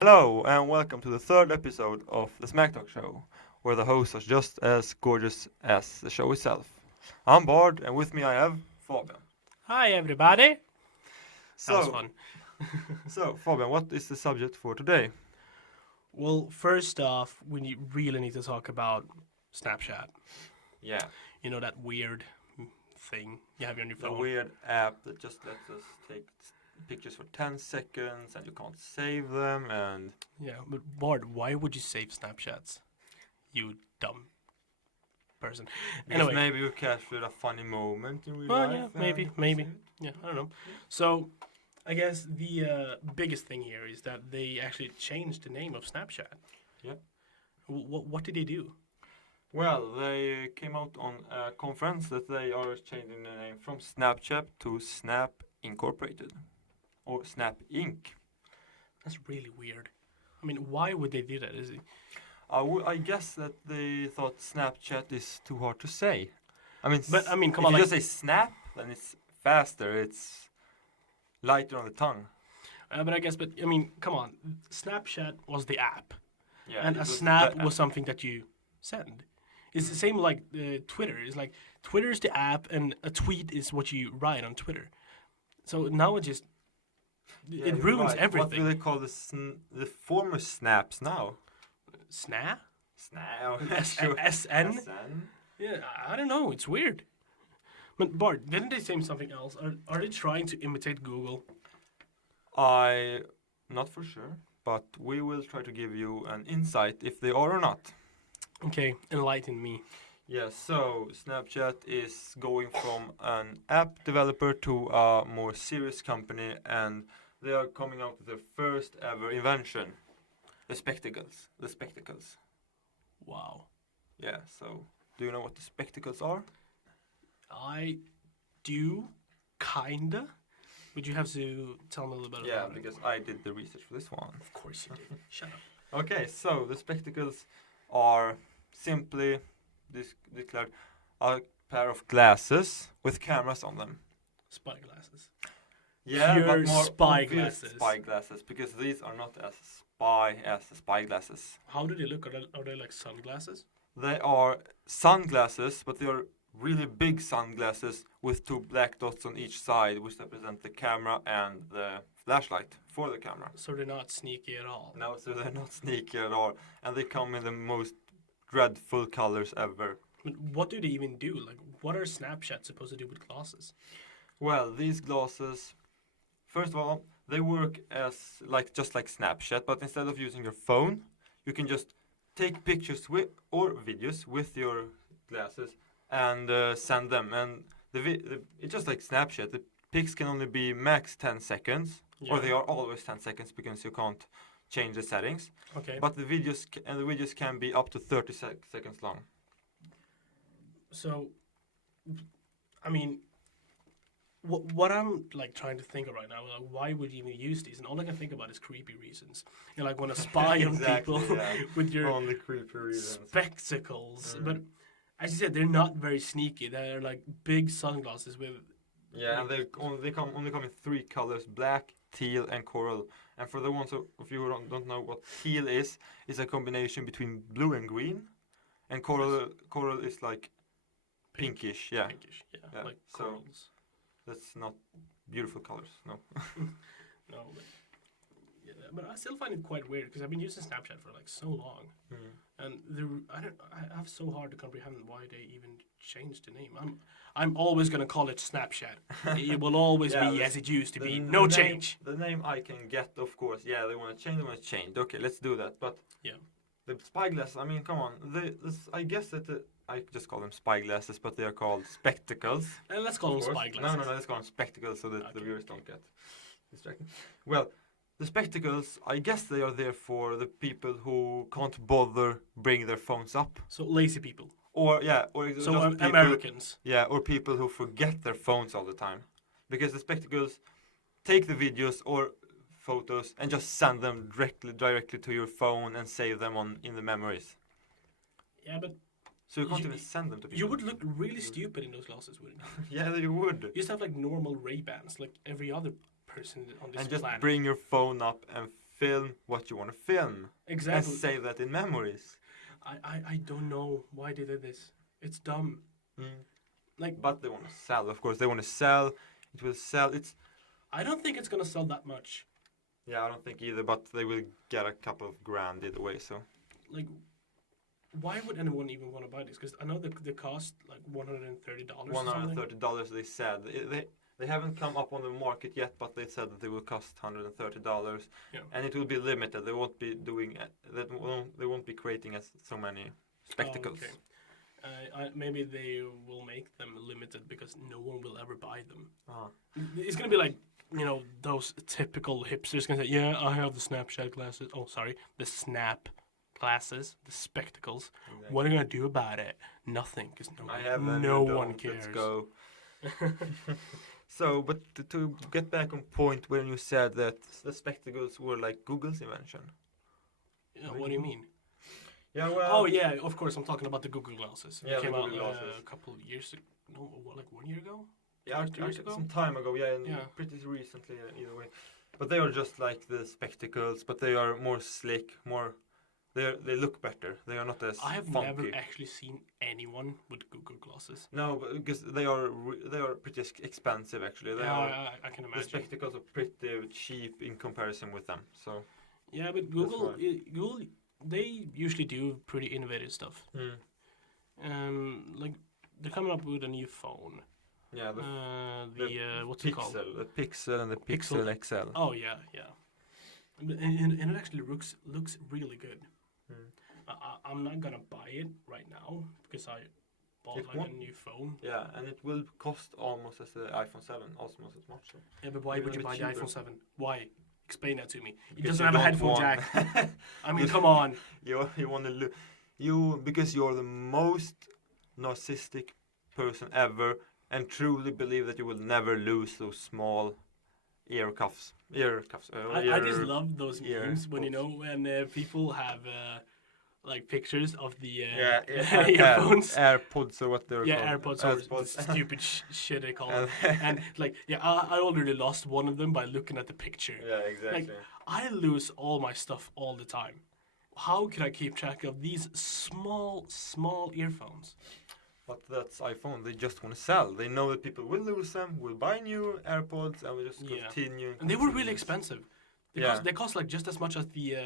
Hello, and welcome to the third episode of the Smacktalk Show, where the hosts are just as gorgeous as the show itself. I'm Bard, and with me I have Fabian. Hi everybody. That was So, fun. Fabian, what is the subject for today? Well, first off, really need to talk about Snapchat. Yeah, You know that weird thing you have on your the phone. weird app that just lets us take pictures for 10 seconds and you can't save them, and Yeah, but Bard, why would you save Snapchats? You dumb person. because Anyway, maybe you captured a funny moment in real well, life. yeah, and maybe. save it. Yeah, I don't know. So, I guess the biggest thing here is that they actually changed the name of Snapchat. Yeah. What did they do? Well, they came out on a conference that they are changing the name from Snapchat to Snap Incorporated or Snap Inc. That's really weird. I mean, why would they do that? Is it? I guess that they thought Snapchat is too hard to say. But I mean, come if on, you like, just say Snap, then it's faster, it's lighter on the tongue. but I guess, but I mean, come on. Snapchat was the app, Yeah, and it a was snap the- was something that you send. It's the same like Twitter. It's like Twitter is the app, and a tweet is what you write on Twitter. So now it just Yeah, it you're ruins right. everything. What will they call the former Snaps now? Snap? Snap. SN? SN? Yeah, I don't know. It's weird. But Bart, didn't they say something else? Are they trying to imitate Google? Not for sure, but we will try to give you an insight if they are or not. Okay, enlighten me. Yeah, so Snapchat is going from an app developer to a more serious company, and they are coming out with their first ever invention, the spectacles. The spectacles. Wow. Yeah, so do you know what the spectacles are? I do, kinda. Would you have to tell me a little bit Yeah, about it? because I did the research for this one. Of course you did. Shut up. Okay, so the spectacles are simply declared a pair of glasses with cameras on them. Spy glasses. Yeah, Pure but more spy obvious glasses. spy glasses, because these are not as spy as the spy glasses. How do they look? Are they like sunglasses? They are sunglasses, but they are really big sunglasses with two black dots on each side, which represent the camera and the flashlight for the camera. So they're not sneaky at all. No, so they're not sneaky at all, and they come in the most dreadful colors ever. But what do they even do? Like, what are Snapchat supposed to do with glasses? Well, these glasses, first of all, they work as just like Snapchat, but instead of using your phone, you can just take pictures or videos with your glasses and send them. And it's just like Snapchat. The pics can only be max 10 seconds, or they are always 10 seconds because you can't change the settings. Okay. But the videos can be up to 30 seconds long. So, I mean, what I'm like trying to think of right now, like, why would you even use these? And all I can think about is creepy reasons. You like want to spy Exactly, on people yeah. with your Only creepy reasons. spectacles. Mm. But as you said, they're not very sneaky. They're like big sunglasses with. Yeah, and they only come in three colors: black, teal, and coral. And for the ones of you who don't know what teal is a combination between blue and green, and coral is like pinkish. Yeah, Pinkish, Yeah, like so- corals. that's not beautiful colors. No. No, but I still find it quite weird because I've been using Snapchat for like so long, and I have so hard to comprehend why they even changed the name. I'm always gonna call it Snapchat. It will always Yeah, be the- as it used to be. The No name- change. The name I can get, of course. Yeah, they want to change. Okay, let's do that. But Yeah. the spyglass. I mean, come on. I guess that I just call them spyglasses, but they are called spectacles. Let's call them Of course. spy glasses. No, let's call them spectacles so that the Okay, viewers don't get distracted. Well, the spectacles, I guess they are there for the people who can't bother bring their phones up. So lazy people. Or So just people, Americans. yeah, or people who forget their phones all the time. Because the spectacles take the videos or photos and just send them directly to your phone and save them in the memories. Yeah, but So you can't You- even send them to people. you would look really stupid in those glasses, wouldn't you? Yeah, you would. You just have like normal Ray-Bans, like every other person on this And just planet. bring your phone up and film what you want to film. Exactly. And save that in memories. I don't know why they did this. It's dumb. Like, but they want to sell, of course. They want to sell. It will sell. I don't think it's gonna sell that much. Yeah, I don't think either, but they will get a couple of grand either way, so. Like, why would anyone even want to buy this? Because I know they cost like $130 or something. $130 they said. They haven't come up on the market yet, but they said that they will cost $130, Yeah. and it will be limited. They won't be doing they won't be creating so many spectacles. Oh, okay. Maybe they will make them limited because no one will ever buy them. It's gonna be like, you know, those typical hipsters gonna say, "Yeah, I have the Snapchat glasses." Oh, sorry, the Snap glasses, the spectacles. Exactly. What are you gonna do about it? Nothing, because no one cares. Let's go. So, but to get back on point when you said that the spectacles were like Google's invention. What do you mean? Yeah, well. Oh yeah, of course. I'm talking about the Google glasses. Yeah, It came the out Google glasses. a couple of years ago. No, like 1 year ago. Yeah, 2 years ago? some time ago. Yeah, and Yeah. pretty recently either way. But they are just like the spectacles, but they are more slick, more. They look better. They are not as I have funky. never actually seen anyone with Google glasses. No, but because they are pretty expensive actually. They are. I can The imagine. spectacles are pretty cheap in comparison with them. So. Yeah, but Google, right. Google, they usually do pretty innovative stuff. Like they're coming up with a new phone. Yeah. What's it called? The Pixel and the Pixel XL. Oh yeah. And it actually looks really good. I'm not gonna buy it right now because I bought a new phone. Yeah, and it will cost almost as the iPhone 7, almost as much. So. Yeah, but why would you buy the iPhone 7? Why? Explain that to me. It Because doesn't you have a don't headphone want- jack. I mean, come on. You want to because you're the most narcissistic person ever, and truly believe that you will never lose those small ear cuffs. I just love those ear memes when pods. when people have like pictures of the earphones, earphones. AirPods or what they're Yeah, called. AirPods or the stupid shit they call it. And- And like, yeah, I already lost one of them by looking at the picture. Yeah, exactly. Like, I lose all my stuff all the time. How can I keep track of these small earphones? But that's iPhone. They just want to sell. They know that people will lose them, will buy new AirPods, and will just continue. And they were really expensive. They cost like just as much as the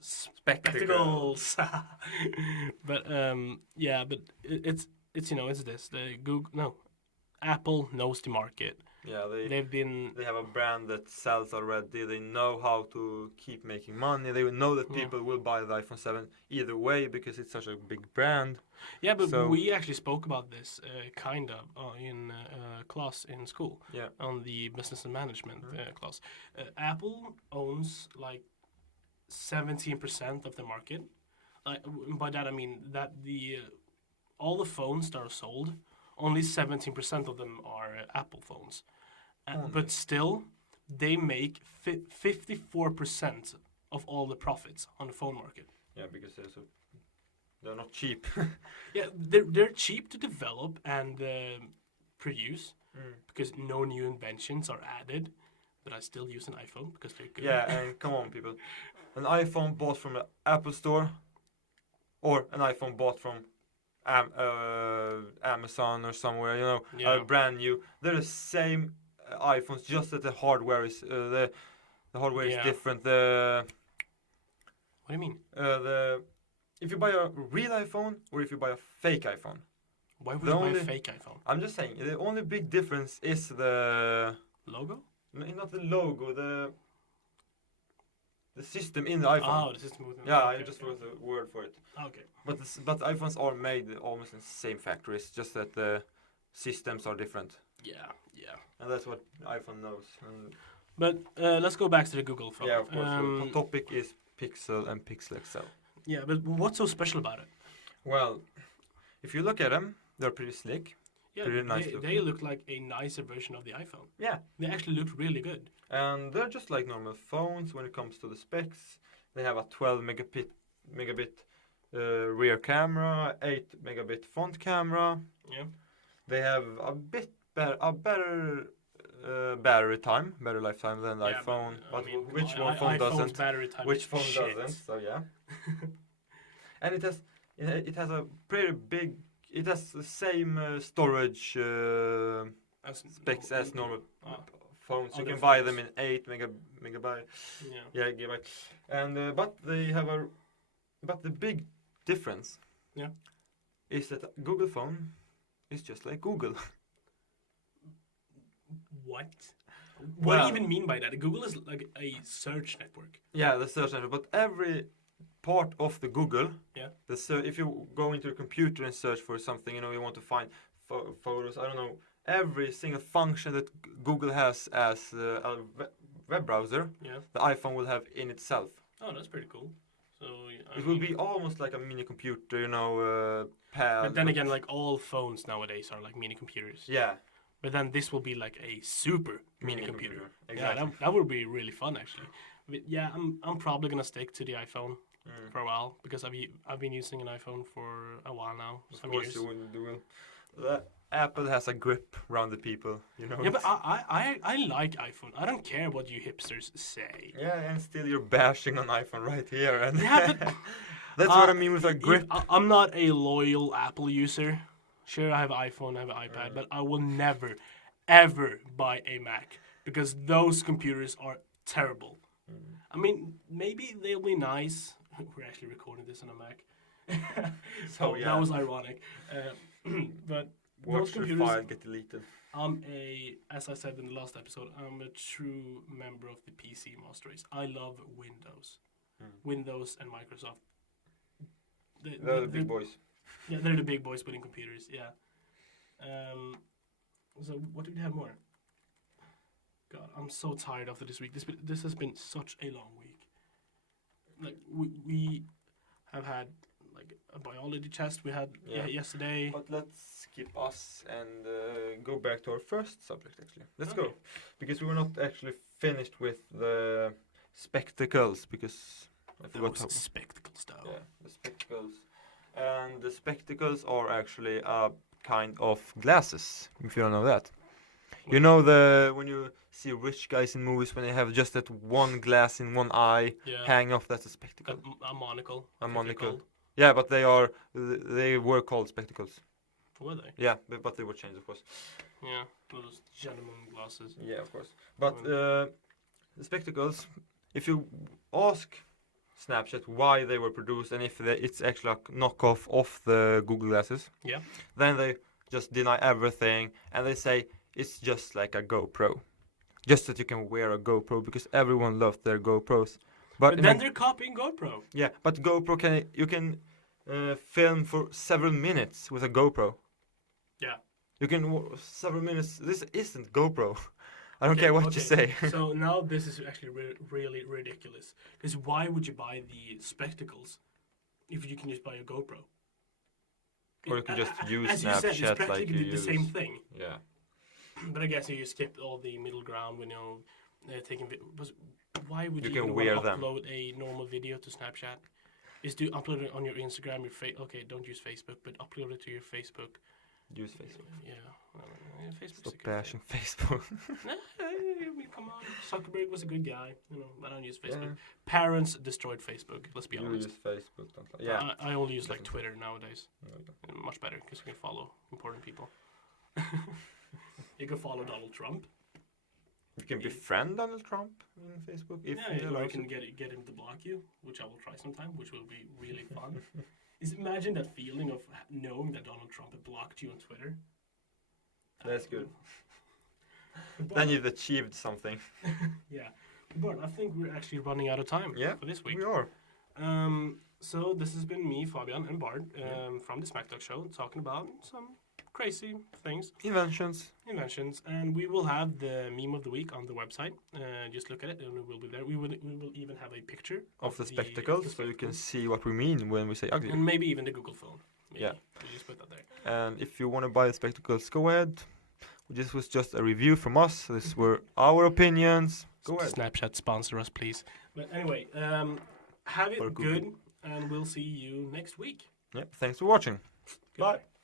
spectacles. But it's this. The Apple knows the market. Yeah, They have a brand that sells already. They know how to keep making money. They know that people will buy the iPhone 7 either way because it's such a big brand. Yeah, but we actually spoke about this kind of in class in school. Yeah. On the business and management class. Apple owns like 17% of the market. By that I mean that all the phones that are sold, only 17% of them are Apple phones. But still, they make 54% of all the profits on the phone market. Yeah, because they're not cheap. Yeah, they're cheap to develop and produce because no new inventions are added. But I still use an iPhone because they're good. Yeah, and come on, people. An iPhone bought from an Apple store or an iPhone bought from Amazon or somewhere, brand new. They're the same iPhones, just that the hardware is the hardware is different. What do you mean? If you buy a real iPhone or if you buy a fake iPhone. Why would you buy a fake iPhone? I'm just saying the only big difference is the logo. Not the logo, the system in the iPhone. Oh, the system within. Yeah, I just forgot the word for it. Okay. But iPhones are made almost in the same factories, just that the systems are different. Yeah. And that's what iPhone knows. But let's go back to the Google phone. Yeah, of course. The topic is Pixel and Pixel XL. Yeah, but what's so special about it? Well, if you look at them, they're pretty slick. Yeah, pretty nice they look like a nicer version of the iPhone. Yeah. They actually look really good. And they're just like normal phones when it comes to the specs. They have a 12 megabit rear camera, 8 megabit front camera. Yeah. They have a better battery lifetime than the iPhone. But which one phone doesn't? Battery time Which phone shit. doesn't? So yeah. And it has a pretty big. It has the same storage specs as normal phones. You can buy them in 8 megabyte. Yeah, gigabyte. And but the big difference. Yeah. Is that Google phone is just like Google. What? What do you even mean by that? Google is like a search network. Yeah, the search network. But every part of the Google, if you go into a computer and search for something, you want to find photos, I don't know, every single function that Google has as a web browser, the iPhone will have in itself. Oh, that's pretty cool. So it will be almost like a mini computer, pad. But then again, like all phones nowadays are like mini computers. Yeah. But then this will be like a super mini computer. Exactly. Yeah, that would be really fun actually. But yeah, I'm probably gonna stick to the iPhone for a while because I've been using an iPhone for a while now. Of course you will. Apple has a grip around the people, Yeah, but I like iPhone. I don't care what you hipsters say. Yeah, and still you're bashing on iPhone right here, and yeah, but that's what I mean with a grip. I'm not a loyal Apple user. Sure, I have an iPhone, I have an iPad, but I will never, ever buy a Mac because those computers are terrible. I mean, maybe they'll be nice. We're actually recording this on a Mac. So that was ironic. But those computers, file get deleted. As I said in the last episode, I'm a true member of the PC master race. I love Windows. Windows and Microsoft. They're the big boys. Yeah, they're the big boys building computers, yeah. So what do we have more? God, I'm so tired after this week. This has been such a long week. Like we have had like a biology test we had yesterday. But let's skip us and go back to our first subject actually. Let's go. Because we were not actually finished with the spectacles because I forgot how spectacles though. Yeah, the spectacles. And the spectacles are actually a kind of glasses, if you don't know that. You know when you see rich guys in movies when they have just that one glass in one eye hanging off, that's a spectacle. A monocle. A monocle. Yeah, but they were called spectacles. Were they? Yeah, but they were changed, of course. Yeah, those gentleman glasses. Yeah, of course. But the spectacles, if you ask Snapchat why they were produced and if it's actually a knockoff of the Google glasses, then they just deny everything and they say it's just like a GoPro, just that you can wear a GoPro because everyone loves their GoPros. But then they're copying GoPro. Yeah, but GoPro you can film for several minutes with a GoPro. Yeah, you can several minutes. This isn't GoPro. I don't care what you say. So now this is actually really ridiculous. Because why would you buy the spectacles if you can just buy a GoPro? Or you can just use as Snapchat you said, it's practically like you the same thing. Yeah. But I guess you skipped all the middle ground when taking videos. Why would you can even wear upload a normal video to Snapchat? Is to upload it on your Instagram, okay, don't use Facebook, but upload it to your Facebook. Use Facebook. Yeah, Facebook. Stop bashing Facebook. Come on, Zuckerberg was a good guy. I don't use Facebook. Yeah. Parents destroyed Facebook. Let's be honest. You use Facebook. Yeah. I only use like Twitter nowadays. Much better because you can follow important people. You can follow Donald Trump. You can befriend Donald Trump on Facebook if you can get him to block you, which I will try sometime, which will be really fun. Imagine that feeling of knowing that Donald Trump had blocked you on Twitter. That's good. Then you've achieved something. Yeah. But I think we're actually running out of time for this week. We are. So this has been me, Fabian, and Bart from the Smacktalk Show, talking about some crazy things. Inventions. And we will have the meme of the week on the website. Just look at it and it will be there. We will even have a picture of the spectacles so you can see what we mean when we say ugly. And maybe even the Google phone. Maybe. Yeah. We'll just put that there. And if you want to buy the spectacles, go ahead. This was just a review from us. These were our opinions. Go ahead. Snapchat, sponsor us, please. But anyway, have it good, and we'll see you next week. Yeah, thanks for watching. Goodbye. Bye.